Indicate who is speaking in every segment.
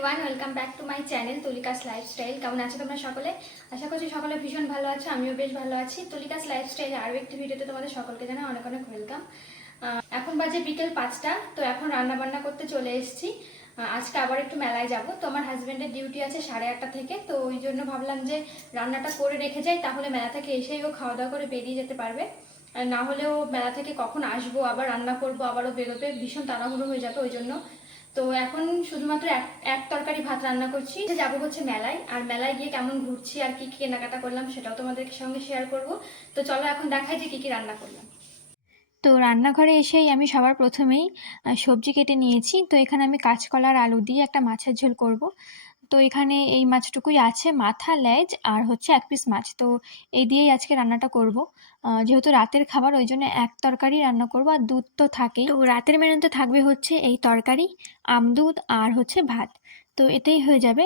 Speaker 1: Everyone welcome back to my channel Tulika's lifestyle কেমন আছো তোমরা সকলে? আশা করছি সকলে ভীষণ ভালো আছো, আমিও বেশ ভালো আছি। তুলিকাস লাইফস্টাইল আরও একটি ভিডিওতে তোমাদের সকলকে জানাই অনেক অনেক ওয়েলকাম এখন বাজে বিকেল পাঁচটা, তো এখন রান্না বান্না করতে চলে এসেছি। আজকে আবার একটু মেলায় যাব। তো আমার হাজব্যান্ডের ডিউটি আছে সাড়ে আটটা থেকে, তো ওই জন্য ভাবলাম যে রান্নাটা করে রেখে যাই, তাহলে মেলা থেকে এসেই ও খাওয়া দাওয়া করে বেরিয়ে যেতে পারবে। না হলেও মেলা থেকে কখন আসব, আবার রান্না করব আবারও বেরোবে, ভীষণ তাড়াহুড়ো হয়ে যাবে ওই জন্য। তো এখন শুধুমাত্র এক তরকারি ভাত রান্না করছি। যাব হচ্ছে মেলায়, আর মেলায় গিয়ে কেমন ঘুরছি আর কি কেনাকাটা করলাম সেটাও তোমাদের সঙ্গে শেয়ার করব। তো চলো এখন দেখাই যে কি কি রান্না করলাম। তো রান্নাঘরে এসেই আমি সবার প্রথমেই সবজি কেটে নিয়েছি। তো এখানে আমি কাঁচকলার আলু দিয়ে একটা মাছের ঝোল করব। তো এখানে এই মাছটুকুই আছে, মাথা, লেজ আর হচ্ছে এক পিস মাছ। তো এই দিয়েই আজকে রান্নাটা করব। যেহেতু রাতের খাবার, ওই জন্য এক তরকারি রান্না করব আর দুধ তো থাকেই। তো রাতের মেনুতে থাকবে হচ্ছে এই তরকারি আমদুধ আর হচ্ছে ভাত। তো এতেই হয়ে যাবে।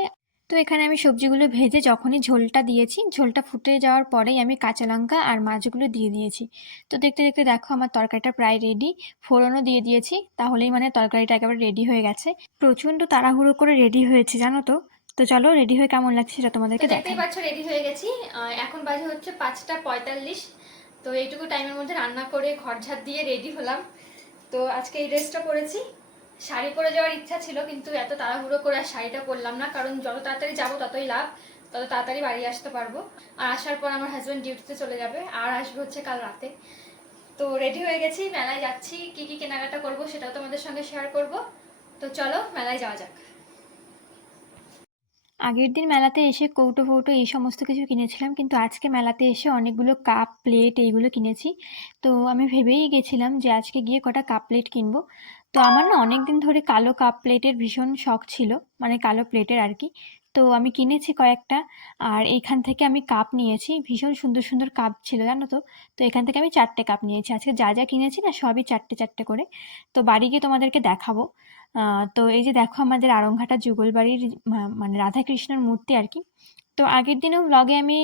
Speaker 1: তো এখানে আমি সবজিগুলো ভেজে যখনই ঝোলটা দিয়েছি, ঝোলটা ফুটে যাওয়ার পরেই আমি কাঁচা লঙ্কা আর মাছগুলো দিয়ে দিয়েছি। তো দেখতে দেখতে দেখো আমার তরকারিটা প্রায় রেডি ফোড়নও দিয়ে দিয়েছি। তাহলেই মানে তরকারিটা একেবারে রেডি হয়ে গেছে। প্রচণ্ড তাড়াহুড়ো করে রেডি হয়েছে, জানো তো। তো চলো রেডি হয়ে কেমন লাগছে সেটা তোমাদেরকে দেখতেই পাচ্ছ রেডি হয়ে গেছি। এখন বাজে হচ্ছে পাঁচটা পঁয়তাল্লিশ। তো এইটুকু টাইমের মধ্যে রান্না করে ঘর ঝাড় দিয়ে রেডি হলাম। তো আজকে এই ড্রেসটা পরেছি। শাড়ি পরে যাওয়ার ইচ্ছা ছিল কিন্তু এত তাড়াহুড়ো করে আর শাড়িটা পরলাম না কারণ যত তাড়াতাড়ি যাব ততই লাভ তত তাড়াতাড়ি বাড়ি আসতে পারব। আর আসার পর আমার হাজব্যান্ড ডিউটিতে চলে যাবে আর আসবে হচ্ছে কাল রাতে। তো রেডি হয়ে গেছি মেলায় যাচ্ছি কি কি কেনাকাটা করব সেটাও তোমাদের সঙ্গে শেয়ার করব। তো চলো মেলায় যাওয়া যাক। আগের দিন মেলাতে এসে কৌটো ফৌটো এই সমস্ত কিছু কিনেছিলাম, কিন্তু আজকে মেলাতে এসে অনেকগুলো কাপ প্লেট এইগুলো কিনেছি। তো আমি ভেবেই গেছিলাম যে আজকে গিয়ে কটা কাপ প্লেট কিনবো। তো আমার না অনেক দিন ধরে কালো কাপ প্লেটের ভীষণ শখ ছিল মানে কালো প্লেটের আর কি। তো আমি কিনেছি কয়েকটা, আর এইখান থেকে আমি কাপ নিয়েছি, ভীষণ সুন্দর সুন্দর কাপ ছিল, জানো তো। তো এখান থেকে আমি চারটে কাপ নিয়েছি। আজকে যা যা কিনেছি না সবই চারটে চারটে করে। তো বাড়ি গিয়ে তোমাদেরকে দেখাবো। তো এই যে দেখো আমাদের আড়ংঘাটা যুগলবাড়ির মানে রাধাকৃষ্ণের মূর্তি আর কি। তো আগের দিনেও ব্লগে আমি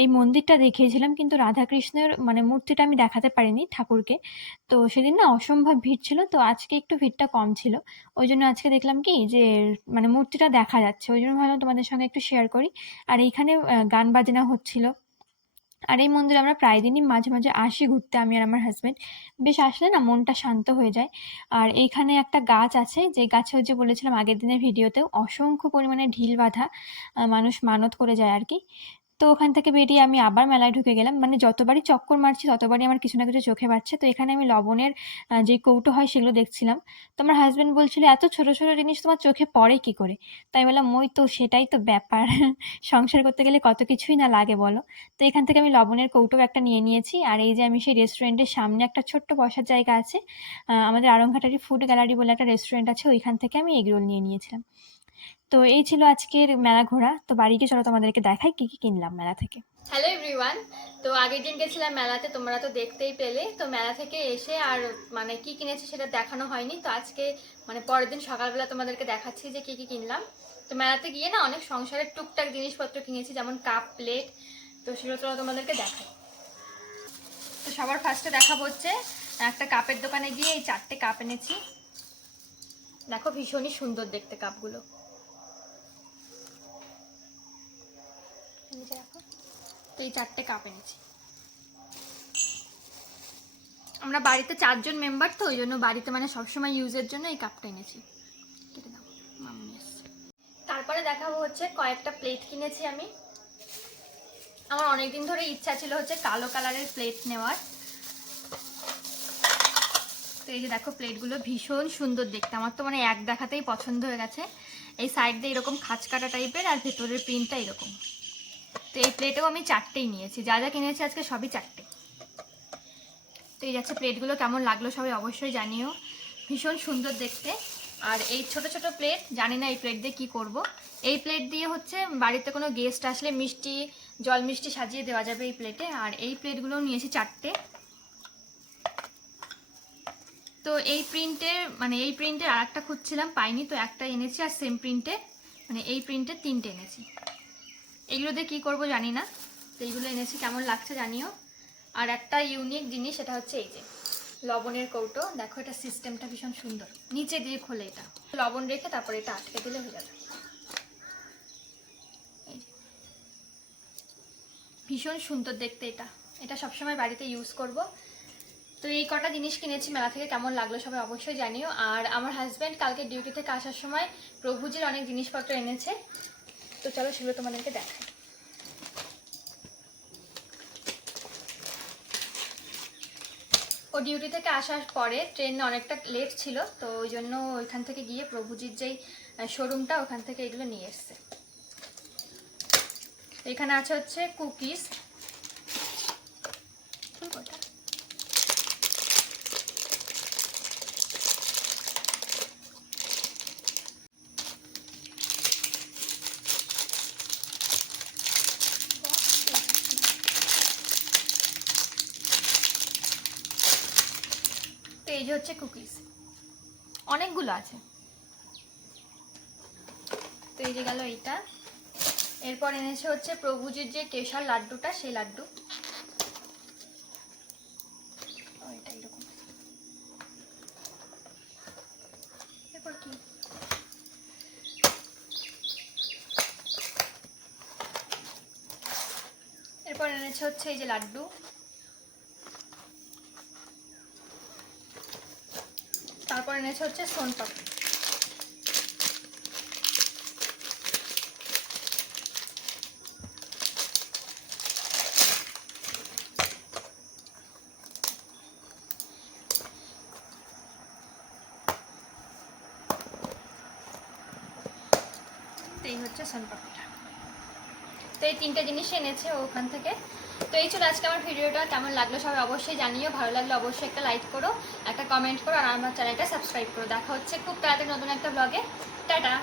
Speaker 1: এই মন্দিরটা দেখিয়েছিলাম, কিন্তু রাধাকৃষ্ণের মানে মূর্তিটা আমি দেখাতে পারিনি ঠাকুরকে। তো সেদিন না অসম্ভব ভিড় ছিল, তো আজকে একটু ভিড়টা কম ছিল। ওই জন্য আজকে দেখলাম কি যে মানে মূর্তিটা দেখা যাচ্ছে। ওই জন্য ভাবলাম তোমাদের সঙ্গে একটু শেয়ার করি। আর এইখানে গান বাজনা হচ্ছিল। আর এই মন্দিরে আমরা প্রায় দিনই মাঝে মাঝে আসি ঘুরতে, আমি আর আমার হাজব্যান্ড বেশ আসলে না, মনটা শান্ত হয়ে যায়। আর এইখানে একটা গাছ আছে, যে গাছে যে বলেছিলাম আগের দিনের ভিডিওতেও অসংখ্য পরিমাণে ঢিল বাঁধা মানুষ মানত করে যায় আর কি। তো ওখান থেকে বেরিয়ে আমি আবার মেলায় ঢুকে গেলাম। মানে যতবারই চক্কর মারছি, ততবারই আমার কিছু না কিছু চোখে পাচ্ছে তো এখানে আমি লবণের যে কৌটো হয় সেগুলো দেখছিলাম। তো আমার হাজব্যান্ড বলছিল, এত ছোট ছোট জিনিস তোমার চোখে পড়ে কি করে? তাই বললাম, ওই তো, সেটাই তো ব্যাপার। সংসার করতে গেলে কত কিছুই না লাগে, বলো। তো এখান থেকে আমি লবণের কৌটো একটা নিয়ে নিয়েছি। আর এই যে আমি সেই রেস্টুরেন্টের সামনে একটা ছোট্ট বসার জায়গা আছে আমাদের আরংঘাটারি ফুড গ্যালারি বলে একটা রেস্টুরেন্ট আছে, ওইখান থেকে আমি এগরোল নিয়ে নিয়েছিলাম। তো এই ছিল আজকের মেলা ঘোরা। তো বাড়ি গিয়ে চলো তোমাদেরকে দেখাই কি কি কিনলাম মেলা থেকে। হ্যালো এভরিওয়ান তো আগের দিন গেছিলাম মেলাতে, তোমরা তো দেখতেই পেলে। তো মেলা থেকে এসে আর মানে কি কিনেছি সেটা দেখানো হয়নি। তো আজকে মানে পরের দিন সকালবেলা তোমাদেরকে দেখাচ্ছি যে কি কি কিনলাম। তো মেলাতে গিয়ে না অনেক সংসারের টুকটাক জিনিসপত্র কিনেছি, যেমন কাপ, প্লেট। তো সেগুলো তো তোমাদেরকে দেখাই। তো সবার ফার্স্টে দেখাবো হচ্ছে, একটা কাপের দোকানে গিয়ে এই চারটে কাপ এনেছি। দেখো ভীষণই সুন্দর দেখতে কাপগুলো। নিচে রাখো। তো এই চারটে কাপ এনেছি। আমরা বাড়িতে চারজন মেম্বার তো, ওই জন্য বাড়িতে মানে সবসময় ইউজের জন্য এই কাপটা এনেছি। কেটে দাও এসছে। তারপরে দেখাবো হচ্ছে কয়েকটা প্লেট কিনেছি আমি। আমার অনেকদিন ধরে ইচ্ছা ছিল হচ্ছে কালো কালারের প্লেট নেওয়ার। তো এই যে দেখো প্লেটগুলো ভীষণ সুন্দর দেখতে। আমার তো মানে এক দেখাতেই পছন্দ হয়ে গেছে। এই সাইড দিয়ে এরকম খাঁচ কাটা টাইপের আর ভেতরের প্রিন্টটা এরকম। তো এই প্লেটেও আমি চারটেই নিয়েছি। যা যা কিনেছি আজকে সবই চারটে। তো এই যাচ্ছে প্লেটগুলো কেমন লাগল সবাই অবশ্যই জানিও। ভীষণ সুন্দর দেখতে। আর এই ছোট ছোট প্লেট, জানি না এই প্লেট দিয়ে কী করব। এই প্লেট দিয়ে হচ্ছে বাড়িতে কোনো গেস্ট আসলে মিষ্টি, জল মিষ্টি সাজিয়ে দেওয়া যাবে এই প্লেটে। আর এই প্লেটগুলো নিয়েছি চারটে। তো এই প্রিন্টের মানে এই প্রিন্টের আর একটা খুঁজছিলাম, পাইনি, তো একটা এনেছি আর সেম প্রিন্টে মানে এই প্রিন্টের তিনটে এনেছি। এগুলো দিয়ে কী করব জানি না। তো এইগুলো এনেছি, কেমন লাগছে জানিও। আর একটা ইউনিক জিনিস, সেটা হচ্ছে এই যে লবণের কৌটো। দেখো, এটা সিস্টেমটা ভীষণ সুন্দর। নিচে দিয়ে খোলে এটা। লবণ রেখে তারপরে এটা আটকে দিলে হয়ে যাবে। ভীষণ সুন্দর দেখতে এটা। এটা সবসময় বাড়িতে ইউজ করব। তো এই কটা জিনিস কিনেছি, মেলা থেকে কেমন লাগল সবাই অবশ্যই জানিও। আর আমার হাজব্যান্ড কালকে ডিউটি থেকে আসার সময় প্রভুজির অনেক জিনিসপত্র এনেছে। তো চলো সেগুলো তোমাদেরকে দেখাই। ও ডিউটি থেকে আসার পরে ট্রেন অনেকটা লেট ছিল, তো ওই জন্য ওইখান থেকে গিয়ে প্রভুজির যেই শোরুমটা ওখান থেকে এগুলো নিয়ে এসছে। এখানে আছে হচ্ছে কুকিজ যে হচ্ছে কুকিজ অনেকগুলো আছে। তো এই যে গেল এইটা। এরপর এনেছে হচ্ছে প্রভুজির যে কেশার লাড্ডুটা, সেই লাড্ডু। এরপর এনেছে হচ্ছে এই যে লাড্ডু। তারপর এনেছে হচ্ছে সোনপাপড়ি। এই হচ্ছে সোনপাপড়িটা। তো এই তিনটে জিনিস এনেছে ওখান থেকে। তো এই ছিল আজকে আমার ভিডিওটা, কেমন লাগল সবাই অবশ্যই জানিও, ভালো লাগল অবশ্যই একটা লাইক করো, একটা কমেন্ট করো, আর আমার চ্যানেলটা সাবস্ক্রাইব করো। দেখা হচ্ছে খুব তাড়াতাড়ি নতুন একটা ব্লগে টাটা!